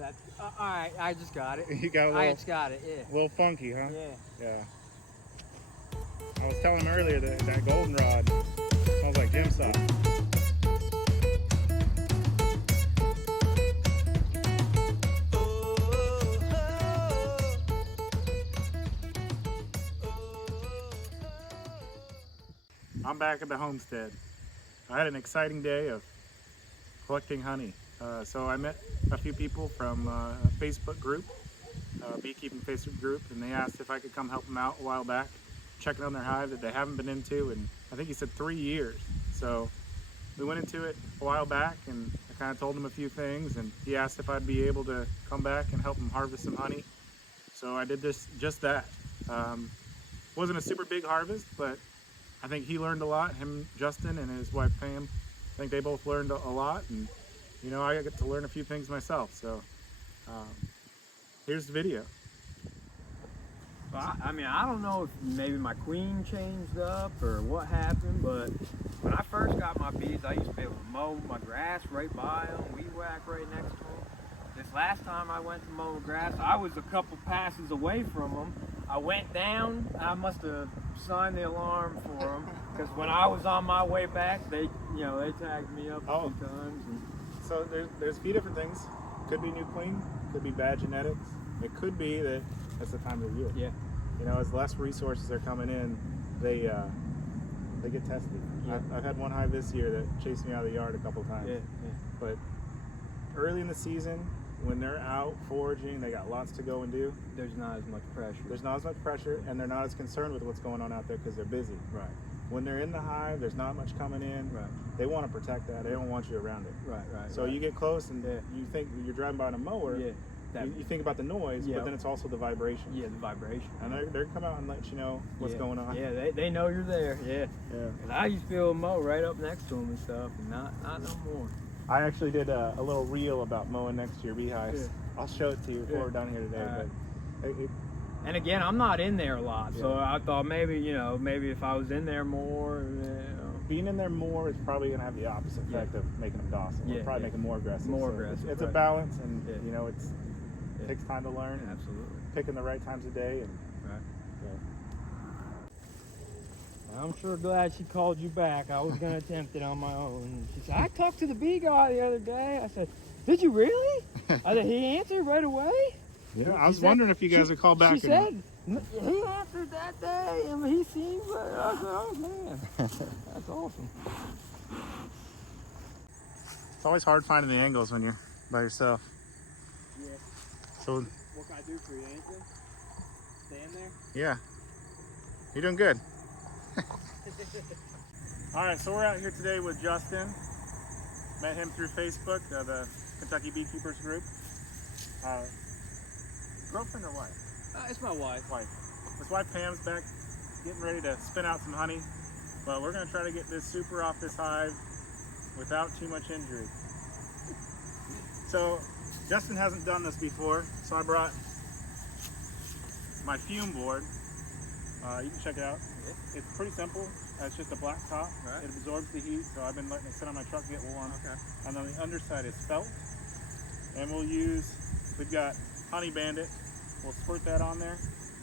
That's all right. I just got it. You got a little. I just got it. Yeah. A little funky, huh? Yeah. Yeah. I was telling him earlier that that goldenrod smells like gym socks. I'm back at the homestead. I had an exciting day of collecting honey. So I met a few people from a Facebook group, Beekeeping Facebook group, and they asked if I could come help them out a while back, checking on their hive that they haven't been into in, I think he said 3 years. So we went into it a while back and I kind of told him a few things, and he asked if I'd be able to come back and help him harvest some honey. So I did just that. Wasn't a super big harvest, but I think he learned a lot. Him, Justin, and his wife Pam, I think they both learned a lot, and you know, I get to learn a few things myself. So here's the video. Well, I mean, I don't know if maybe my queen changed up or what happened, but when I first got my bees, I used to be able to mow my grass right by them, weed whack right next to them. This last time I went to mow the grass, I was a couple passes away from them. I went down. I must have signed the alarm for them because when I was on my way back, they tagged me up a few times. And so there's a few different things. Could be new queen, could be bad genetics. It could be that that's the time of the year. yeah, You know, as less resources are coming in, they get tested. Yeah. I've had one hive this year that chased me out of the yard a couple times. yeah. But early in the season, when they're out foraging, they got lots to go and do. There's not as much pressure. There's not as much pressure, and they're not as concerned with what's going on out there because they're busy. Right. When they're in the hive, there's not much coming in. Right. They want to protect that. They don't want you around it. Right. So you get close and you think you're driving by on a mower. Yeah. You think about the noise, but then it's also the vibration. Yeah, the vibration. And they're come out and let you know what's going on. Yeah, they know you're there. Yeah. Yeah. And I used to be able to mow right up next to them and stuff, and not no more. I actually did a little reel about mowing next to your beehives. Yeah. I'll show it to you before we're done here today. But and again, I'm not in there a lot, so I thought maybe if I was in there more. Being in there more is probably going to have the opposite effect of making them docile. It'll probably make them more aggressive. It's a balance, and you know, it takes time to learn. Absolutely. Picking the right times of day. And I'm sure glad she called you back. I was going to attempt it on my own. She said, I talked to the bee guy the other day. I said, did you really? I said, he answered right away? Yeah, I was wondering if you guys would call back. She said, he answered that day. I mean, he seemed like, I said, oh man, that's awesome. It's always hard finding the angles when you're by yourself. Yeah. So what can I do for you, anything? Stand there? Yeah. You're doing good. All right, so we're out here today with Justin. Met him through Facebook, the Kentucky Beekeepers group. Girlfriend or wife? It's my wife. His wife Pam's back getting ready to spin out some honey, but we're going to try to get this super off this hive without too much injury. So Justin hasn't done this before, so I brought my fume board. You can check it out. It's pretty simple. It's just a black top. Right. It absorbs the heat, so I've been letting it sit on my truck get warm. Okay. And then the underside is felt. And we've got Honey Bandit. We'll squirt that on there.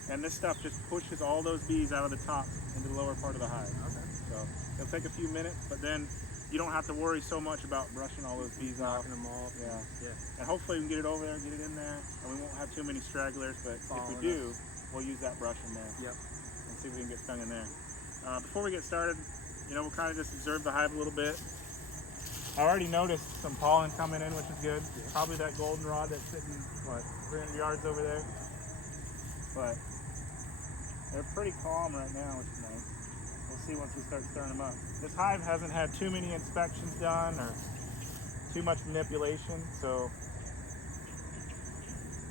And this stuff just pushes all those bees out of the top into the lower part of the hive. Okay. So it'll take a few minutes, but then you don't have to worry so much about brushing all those bees off. Knocking them off. Yeah. And hopefully we can get it over there, get it in there, and we won't have too many stragglers, but if we do, we'll use that brush in there. Yep. And see if we can get stung in there. Before we get started, we'll kind of just observe the hive a little bit. I already noticed some pollen coming in, which is good. Yeah. Probably that goldenrod that's sitting, 300 yards over there. But they're pretty calm right now, which is nice. We'll see once we start stirring them up. This hive hasn't had too many inspections done or too much manipulation, so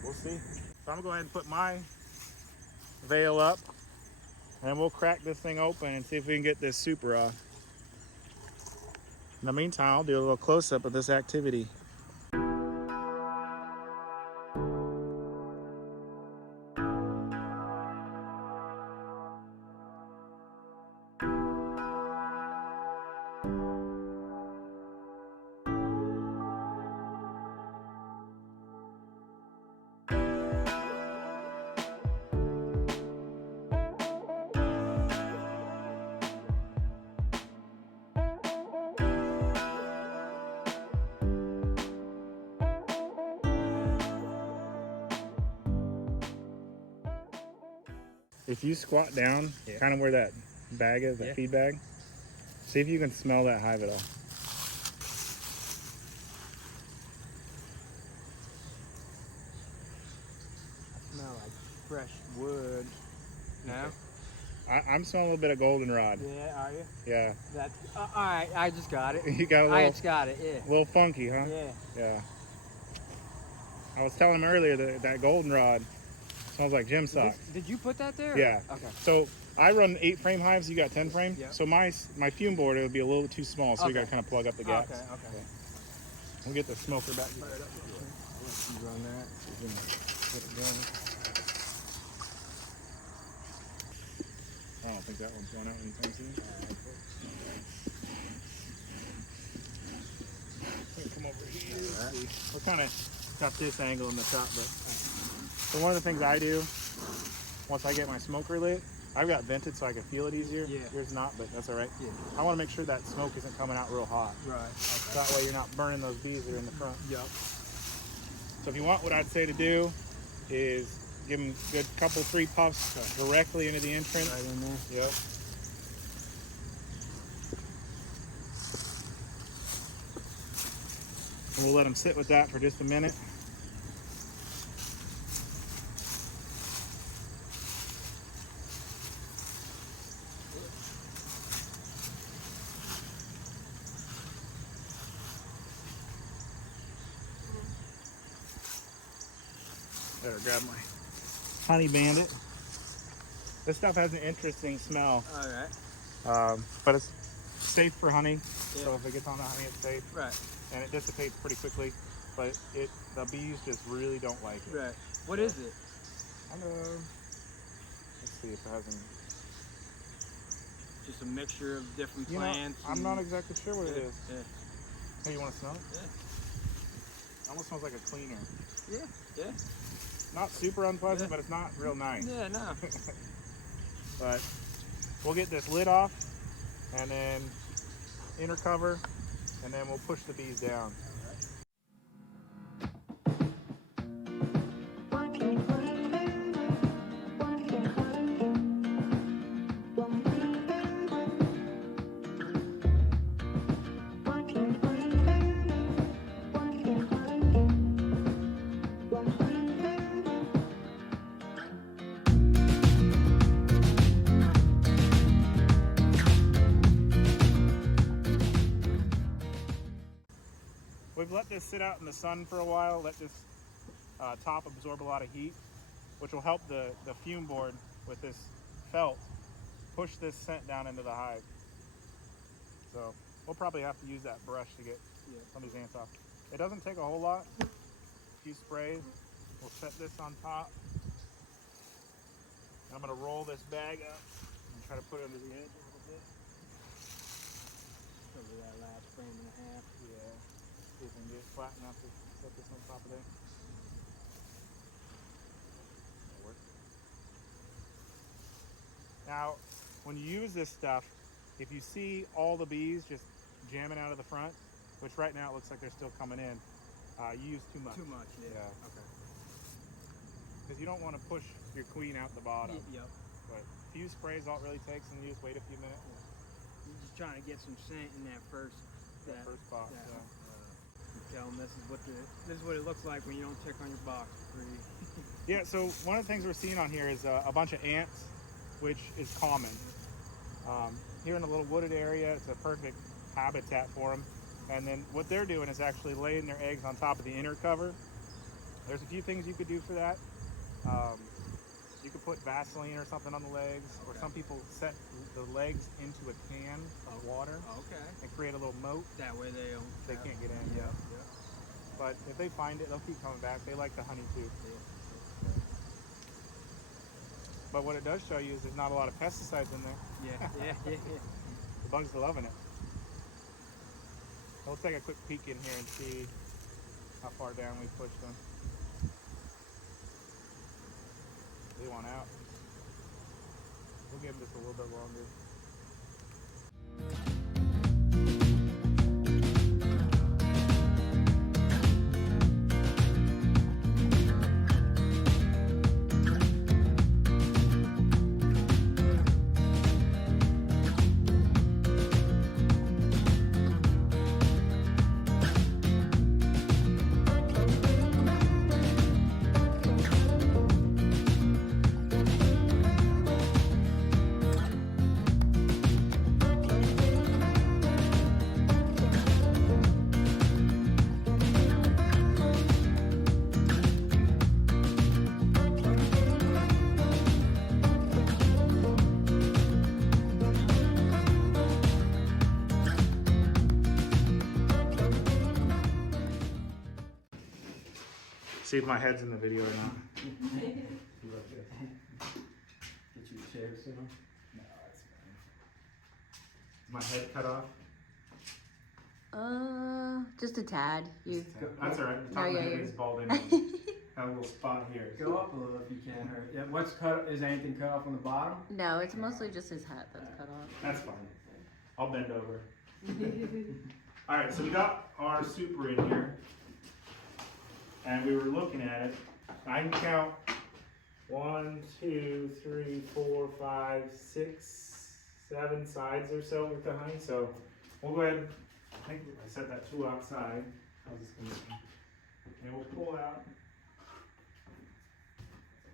we'll see. So I'm gonna go ahead and put my veil up, and we'll crack this thing open and see if we can get this super off. In the meantime, I'll do a little close-up of this activity. If you squat down, Yeah. kind of where that bag is, that Yeah. feed bag, see if you can smell that hive at all. I smell like fresh wood. No? I'm smelling a little bit of goldenrod. Yeah, are you? Yeah. That's all right. I just got it. You got a I little, just got it. Yeah. little funky, huh? Yeah. Yeah. I was telling him earlier that that goldenrod smells like gym socks. Did you put that there? Yeah. Okay. So I run 8 frame hives. You got 10 frame. Yeah. So my fume board, it would be a little too small. So you Okay. got to kind of plug up the gaps. Okay. Okay. We'll get the smoker back. I'll let you run that. So you can get it going. I don't think that one's going out anytime soon. Come over here. Right. We're kind of got this angle in the top, but so one of the things I do once I get my smoker lit, I've got vented so I can feel it easier. Yeah. Yours not, but that's all right. Yeah. I want to make sure that smoke isn't coming out real hot. Right. So that way you're not burning those bees that are in the front. Yup. So if you want, what I'd say to do is give them a good couple, 3 puffs directly into the entrance. Right in there. Yep. And we'll let them sit with that for just a minute. Better grab my honey bandit. This stuff has an interesting smell, All right. but it's safe for honey. Yeah. So if it gets on the honey, it's safe. Right. And it dissipates pretty quickly. But the bees just really don't like it. Right. What is it? I know. Let's see if it has any. Just a mixture of different You know, plants. I'm not exactly sure what it is. Yeah. Hey, you want to smell it? Yeah. It almost smells like a cleaner. Yeah. Yeah. Not super unpleasant, Yeah. but it's not real nice. Yeah. No. But we'll get this lid off and then inner cover, and then we'll push the bees down. We've let this sit out in the sun for a while, let this top absorb a lot of heat, which will help the fume board with this felt push this scent down into the hive. So we'll probably have to use that brush to get some of these ants off. It doesn't take a whole lot. A few sprays. We'll set this on top. I'm going to roll this bag up and try to put it under the edge a little bit. Probably that last frame and a half. Yeah. See if we can get it flat enough to set this on top of there. That'll work. Now, when you use this stuff, if you see all the bees just jamming out of the front, which right now it looks like they're still coming in, you use too much. Too much. Yeah. Yeah. Okay. Because you don't want to push your queen out the bottom. Yep. But a few sprays all it really takes, and you just wait a few minutes. You're just trying to get some scent in that first. That first spot. that, Yeah. You tell them this is what it looks like when you don't check on your box for free. Yeah, so one of the things we're seeing on here is a bunch of ants, which is common. Here in a little wooded area, it's a perfect habitat for them. And then what they're doing is actually laying their eggs on top of the inner cover. There's a few things you could do for that. You could put Vaseline or something on the legs, or some people set the legs into a can of water Okay. and create a little moat. That way they Can't get in. Yep. But if they find it, they'll keep coming back. They like the honey too. But what it does show you is there's not a lot of pesticides in there. Yeah. The bugs are loving it. So we'll take a quick peek in here and see how far down we pushed them. They want out. We'll give them just a little bit longer. See if my head's in the video or not. Get you a chair soon. No, that's fine. Is my head cut off? Just a tad. You. That's alright. The top No, of my yeah, head you're- is bald in. Have a little spot here. Go up a little if you can. Or yeah, what's cut? Is anything cut off on the bottom? No, it's mostly just his hat that's cut off. That's fine. I'll bend over. Alright, so we got our super in here. And we were looking at it. I can count 1, 2, 3, 4, 5, 6, 7 sides or so with the honey. So we'll go ahead. I think I set that tool outside. How's this gonna be? And we'll pull out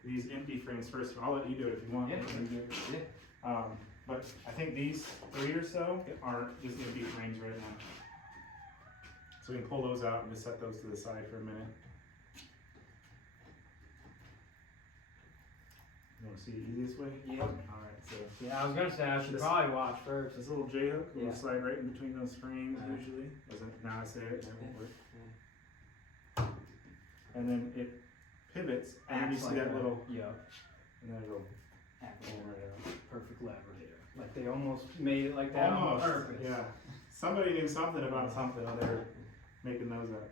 these empty frames first. I'll let you do it if you want. Yeah. But I think these 3 or so are just empty frames right now. So we can pull those out and just set those to the side for a minute. You want to see the easiest way? Yeah. Alright, so Yeah, I was gonna say I should This- probably watch first. this little J hook will Yeah. slide right in between those frames Uh-huh. usually. Now I say it, that won't work. And then it pivots, and then you see that little, Yeah. and then it'll Acts pull like right out. a perfect lever here. Like they almost made it like that Almost, on purpose. yeah. Somebody knew something about something when they were making those up.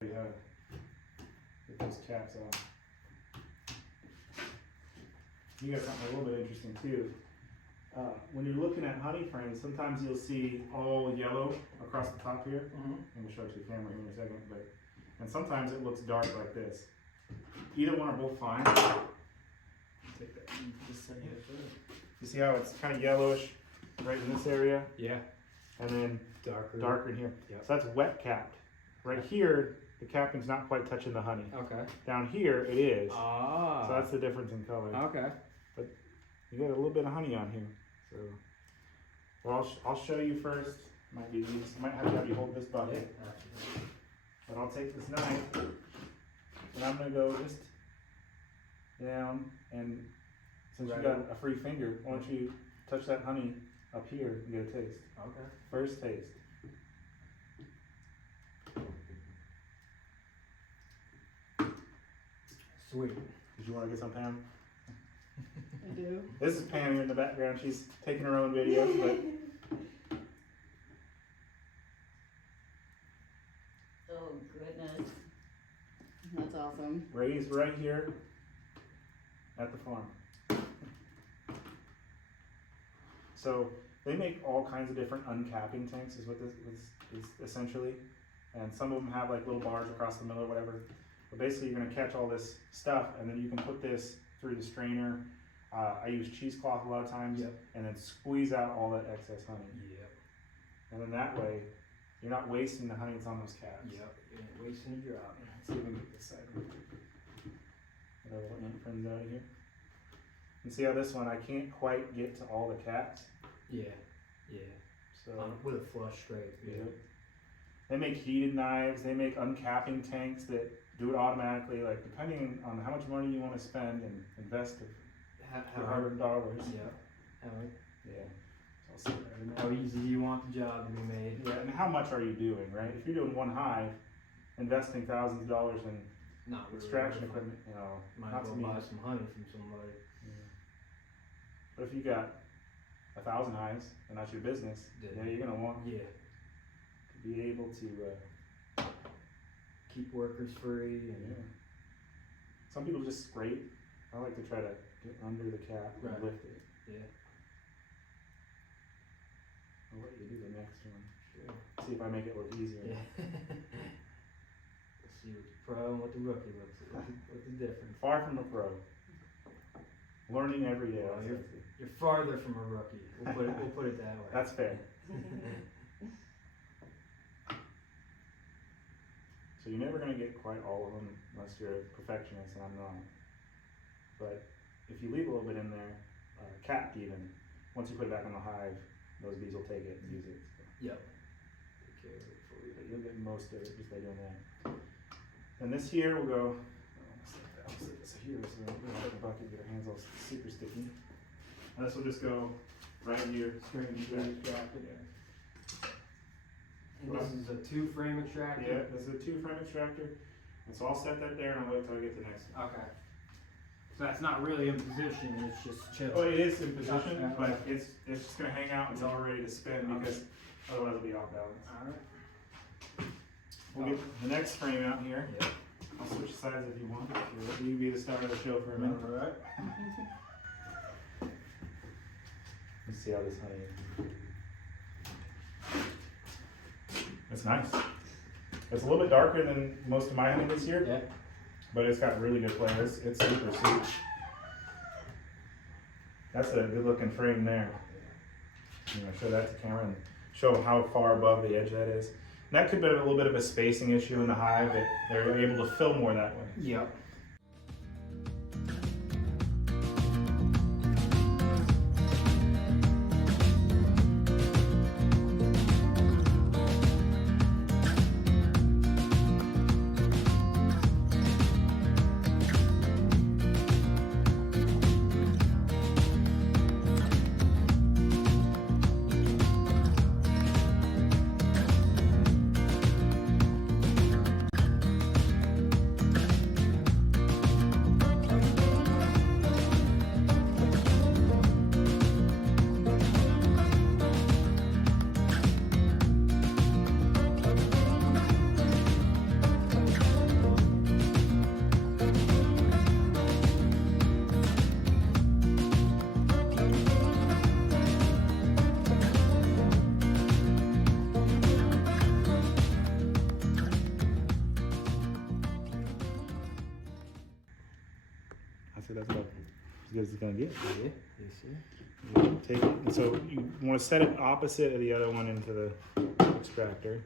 Get those caps on. You got something a little bit interesting too. When you're looking at honey frames, sometimes you'll see all yellow across the top here. Mhm. I'm gonna show it to the camera here in a second, and sometimes it looks dark like this. Either one are both fine. Take that. Just set it there. You see how it's kind of yellowish right in this area, Yeah. and then Darker. darker in here. Yep. So that's wet capped. Right here, the capping's not quite touching the honey. Okay. Down here, it is. Ah. So that's the difference in color. Okay. You got a little bit of honey on here. So, well, I'll show you first. Might be easy. Might have you hold this bucket. But I'll take this knife, and I'm gonna go just down, and since you got a free finger, why don't you touch that honey up here and get a taste. Okay. First taste. Sweet. Did you want to get some Pam? I do. This is Pam here in the background. She's taking her own videos, but Oh goodness. That's awesome. raised right here at the farm. So they make all kinds of different uncapping tanks is what this is essentially. And some of them have like little bars across the middle or whatever. But basically you're gonna catch all this stuff and then you can put this through the strainer. I use cheesecloth a lot of times. Yep. And then squeeze out all that excess honey. Yep. And then that way you're not wasting the honey that's on those caps. Yep. You ain't wasting a drop. Let's see if we can get this side. Get our little ant friends out of here. And see how this one, I can't quite get to all the caps. Yeah. Yeah. So With a flush scrape. yeah. They make heated knives, they make uncapping tanks that do it automatically, like depending on how much money you want to spend and invest $100. Yeah. Yeah. So I'll sit right in there. How easy do you want the job to be made? Yeah, and how much are you doing, right? If you're doing one hive, investing thousands of dollars in Not really. extraction equipment, you know, Might not as to well me. buy some honey from somebody. Yeah. But if you got 1,000 hives and that's your business, Yeah. yeah, you're gonna want Yeah. to be able to. Keep workers free and Yeah. Some people just scrape. I like to try to get under the cap and Right. lift it. yeah. I'll let you do the next one. Sure. See if I make it look easier. Yeah. Let's see what the pro and what the rookie looks like. What's the difference? Far from a pro. Learning every day. Well, I'll you're- say. You're farther from a rookie. We'll put it that way. That's fair. So you're never gonna get quite all of them unless you're a perfectionist, and I'm not. But if you leave a little bit in there, capped even, once you put it back on the hive, those bees will take it and use it. So. Yep. Take care of it for you. But you'll get most of it just by doing that. And this here will go. Oh, let's set I'll set this here so we don't have the bucket get our hands all super sticky. And this will just go right here, straight into the extractor there. And this is a 2-frame extractor? Yeah, this is a 2-frame extractor. And so I'll set that there and I'll wait till I get the next one. Okay. So that's not really in position, it's just chill. Well, it is in position, Okay. but it's just gonna hang out until we're ready to spin because otherwise it'll be off balance. Alright. We'll get the next frame out here. Yeah. I'll switch sides if you want. You can be the star of the show for a minute. Alright. Let's see how this honey is. It's nice. It's a little bit darker than most of my honey this year. Yeah. But it's got really good flavor. It's super sweet. That's a good looking frame there. I'm gonna show that to camera and show how far above the edge that is. And that could be a little bit of a spacing issue in the hive that they're able to fill more that way. Yep. I said that's about as good as it's gonna get. Yeah. Yes, sir. Take it, and so you want to set it opposite of the other one into the extractor,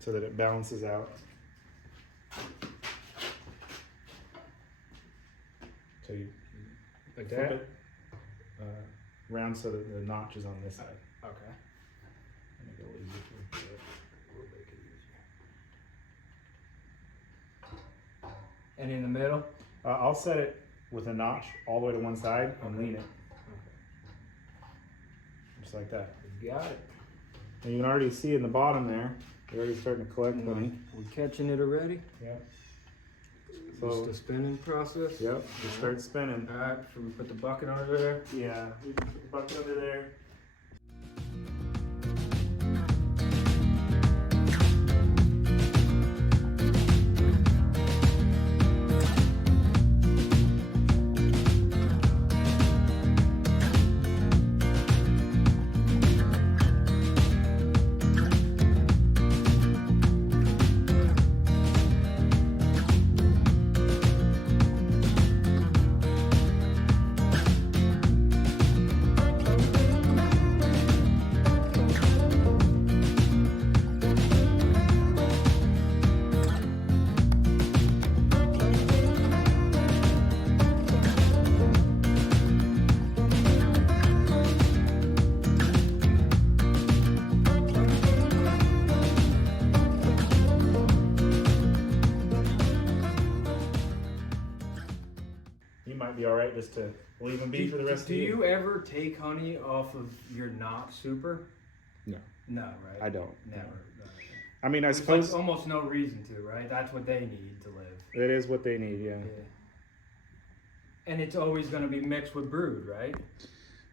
so that it balances out. So you Like flip that? it round so that the notch is on this side. Okay. Make it a little easier for you. We'll make it easier. And in the middle? I'll set it with a notch all the way to one side and lean it. Just like that. You got it. And you can already see in the bottom there, they're already starting to collect honey. We're catching it already? Yep. Just the spinning process? Yep, just start spinning. Alright, should we put the bucket under there? Yeah, we put the bucket under there. Be all right just to leave them be for the rest of the year. Do you ever take honey off of your not super? No. No, right? I don't. Never. No. No. I mean, I There's suppose like almost no reason to, right? That's what they need to live. that is what they need, yeah. And it's always going to be mixed with brood, right?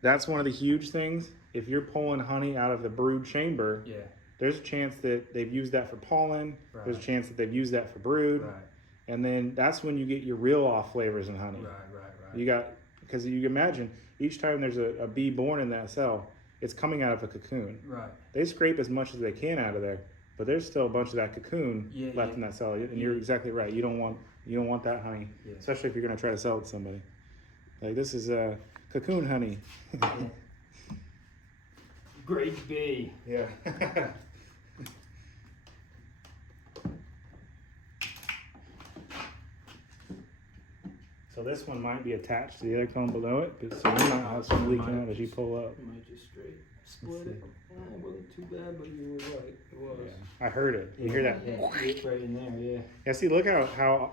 That's one of the huge things. If you're pulling honey out of the brood chamber, Yeah. there's a chance that they've used that for pollen. Right. There's a chance that they've used that for brood. Right. And then that's when you get your real off flavors in honey. Right. You got, because you can imagine each time there's a bee born in that cell, it's coming out of a cocoon. Right. They scrape as much as they can out of there, but there's still a bunch of that cocoon left in that cell. And you're exactly right. You don't want that honey, especially if you're going to try to sell it to somebody. Like, this is cocoon honey. Great bee. Yeah. So this one might be attached to the other cone below it, but so you might have some leaking out as you pull up. You might just straight split it. It wasn't too bad, but you were right. It was. Yeah. I heard it. You hear that? Yeah, it's right in there, yeah. Yeah, see, look how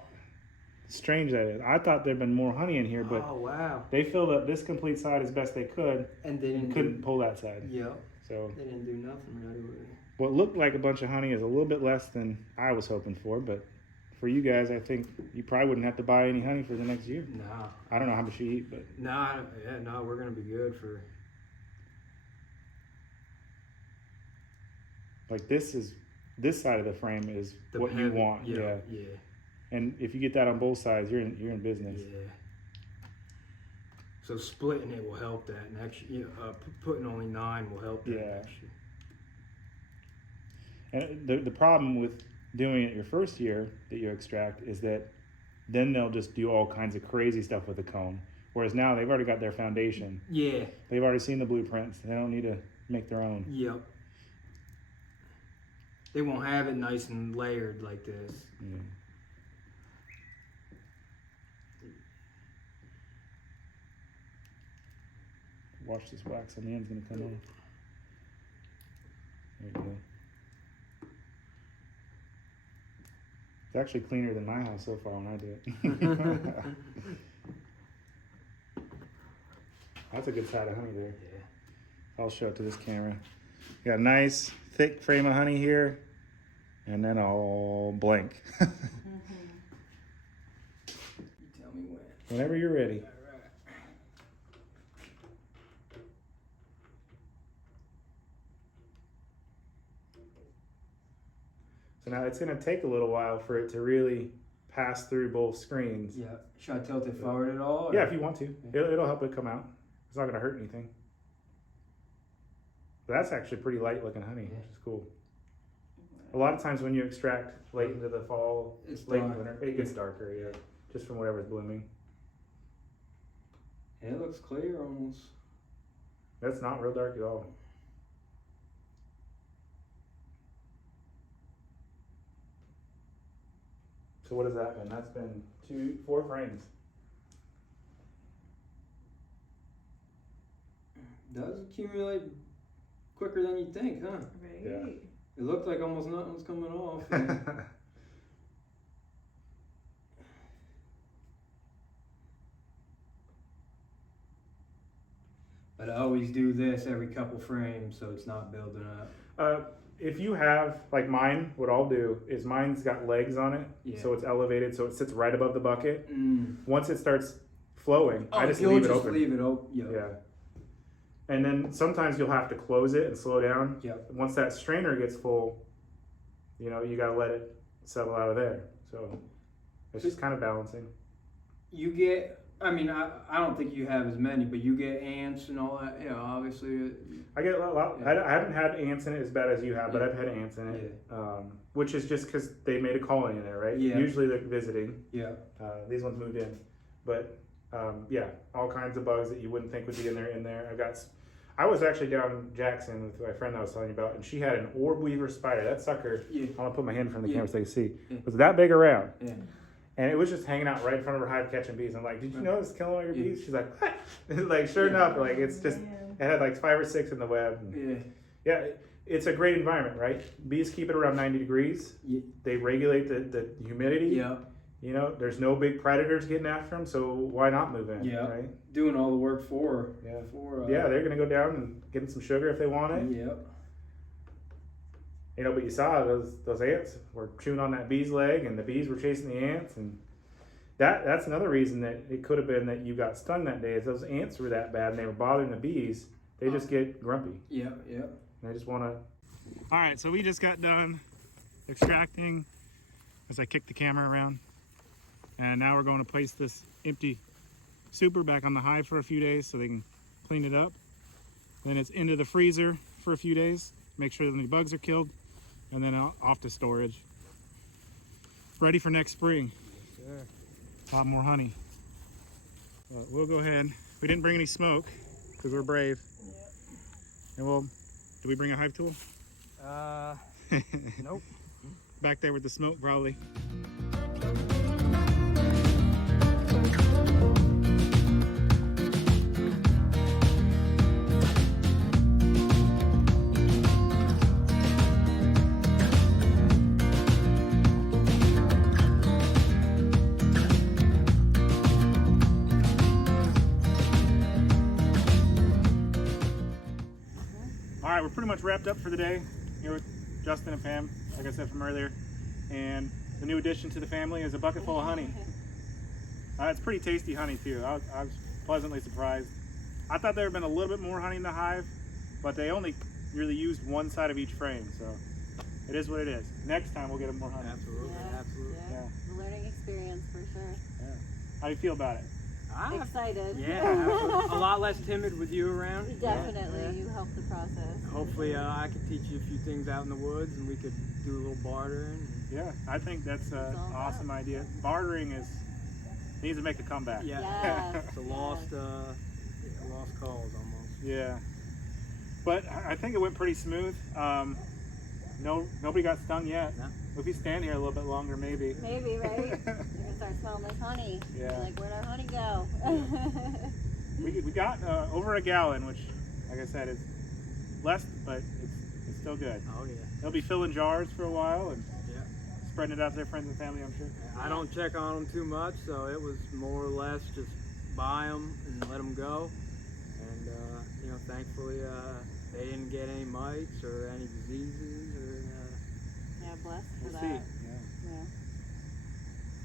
strange that is. I thought there'd been more honey in here, but Oh wow! they filled up this complete side as best they could And they and couldn't pull that side. Yep. So They didn't do nothing really with it. what looked like a bunch of honey is a little bit less than I was hoping for, but for you guys, I think you probably wouldn't have to buy any honey for the next year. Nah. I don't know how much you eat, but Nah. Yeah. No, we're gonna be good for. like this side of the frame is The what you heavy- want. Yeah. Yeah. And if you get that on both sides, you're in business. Yeah. So splitting it will help that next year. Putting only 9 will help that Yeah. next year. And the problem with doing it your first year that you extract is that then they'll just do all kinds of crazy stuff with the comb. Whereas now they've already got their foundation. Yeah. They've already seen the blueprints. They don't need to make their own. Yep. They won't have it nice and layered like this. Yeah. Watch this wax on the end's gonna come off. There you go. It's actually cleaner than my house so far when I do it. That's a good side of honey there. Yeah. I'll show it to this camera. Got a nice thick frame of honey here, and then all blank. You tell me when. Whenever you're ready. All right. So now it's gonna take a little while for it to really pass through both screens. Yeah. Should I tilt it forward at all? Yeah, if you want to. It'll help it come out. It's not gonna hurt anything. But that's actually pretty light looking honey, which is cool. A lot of times when you extract late into the fall, It's late in dark. winter, it gets darker, yeah. Just from whatever's blooming. Yeah, it looks clear almost. That's not real dark at all. So what has that been? That's been 4 frames. Does accumulate quicker than you think, huh? Right. Yeah. It looked like almost nothing was coming off. But I always do this every couple frames so it's not building up. If you have, like mine, what I'll do is mine's got legs on it, Yeah. so it's elevated, so it sits right above the bucket. Mm. Once it starts flowing, I just you'll leave it just open. leave it open. Yeah. Yeah. And then sometimes you'll have to close it and slow down. Yep. Once that strainer gets full, you know, you gotta let it settle out of there. So it's just kind of balancing. You get, I mean, I don't think you have as many, but you get ants and all that. Yeah, obviously. I get a lot. Yeah. I haven't had ants in it as bad as you have, but Yeah. I've had ants in it, which is just because they made a colony in there, right? Yeah. Usually they're visiting. Yeah. These ones moved in, but yeah, all kinds of bugs that you wouldn't think would be in there. I was actually down in Jackson with my friend that I was telling you about, and she had an orb weaver spider. That sucker, Yeah. I'm gonna put my hand in front of the Yeah. camera so you can see, Yeah. was that big around. Yeah. And it was just hanging out right in front of her hive catching bees. I'm like, did you know it's killing all your Yeah. bees? She's like, what? Like, sure enough, like it's just, it had like 5 or 6 in the web. And Yeah. yeah, it's a great environment, right? Bees keep it around 90 degrees. Yeah. They regulate the humidity. Yeah. You know, there's no big predators getting after them, so why not move in, Yeah. right? Doing all the work for. Yeah. For. Yeah, they're gonna go down and get them some sugar if they want it. Yep. You know, but you saw those ants were chewing on that bee's leg, and the bees were chasing the ants, and that's another reason that it could have been that you got stung that day. Is those ants were that bad and they were bothering the bees. They just get grumpy. Yeah. Yeah. And they just want to. All right, so we just got done extracting as I kicked the camera around, and now we're going to place this empty super back on the hive for a few days so they can clean it up. Then it's into the freezer for a few days, make sure that any bugs are killed, and then off to storage. Ready for next spring. Sure. A lot more honey. We'll go ahead. We didn't bring any smoke because we're brave. And we'll, did we bring a hive tool? Nope. Back there with the smoke probably. right, we're pretty much wrapped up for the day here with Justin and Pam, like I said from earlier. And the new addition to the family is a bucket full of honey. It's pretty tasty honey too. I was pleasantly surprised. I thought there had been a little bit more honey in the hive, but they only really used one side of each frame, so it is what it is. Next time we'll get more honey. Absolutely, absolutely. Yeah. The learning experience for sure. Yeah. How do you feel about it? Excited. Yeah, a lot less timid with you around. Definitely, Yeah. you help the process. Hopefully I could teach you a few things out in the woods and we could do a little bartering. Yeah, I think that's an awesome idea. Bartering needs to make a comeback. Yeah, Yes, it's a lost cause almost. Yeah, but I think it went pretty smooth. Nobody got stung yet. No. If you stand here a little bit longer, maybe. Maybe, right? You're gonna start smelling this honey. Yeah. You're like, where'd our honey go? We got over a gallon, which, like I said, is less, but it's still good. Oh yeah. They'll be filling jars for a while and Yeah. spreading it out to their friends and family, I'm sure. I don't check on them too much, so it was more or less just buy them and let them go. And you know, thankfully they didn't get any mites or any diseases or. Yeah, blessed for We'll that. see. Yeah.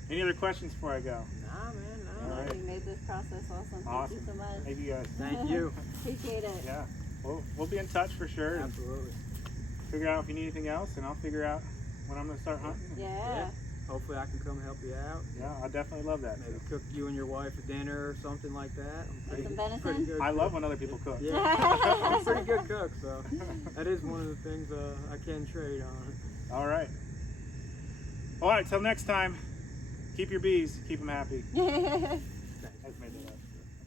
Any other questions before I go? Nah, man, no. All right. You made this process awesome. Awesome. Thank you so much. Thank you guys. Thank you. Appreciate it. Yeah, we'll be in touch for sure. And Absolutely. figure out if you need anything else, and I'll figure out when I'm going to start hunting. Yeah. Hopefully I can come help you out. Yeah, I definitely love that. Maybe cook you and your wife a dinner or something like that. I'm Some venison? pretty good. I cook. love when other people cook. Yeah, I'm a pretty good cook, so that is one of the things I can trade on. All right. All right, till next time, keep your bees, keep them happy. I just made that up.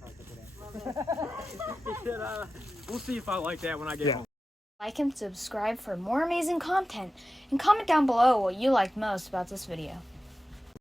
I'll probably cut that out. Love it. We'll see if I like that when I get Yeah. home. Like and subscribe for more amazing content, and comment down below what you liked most about this video.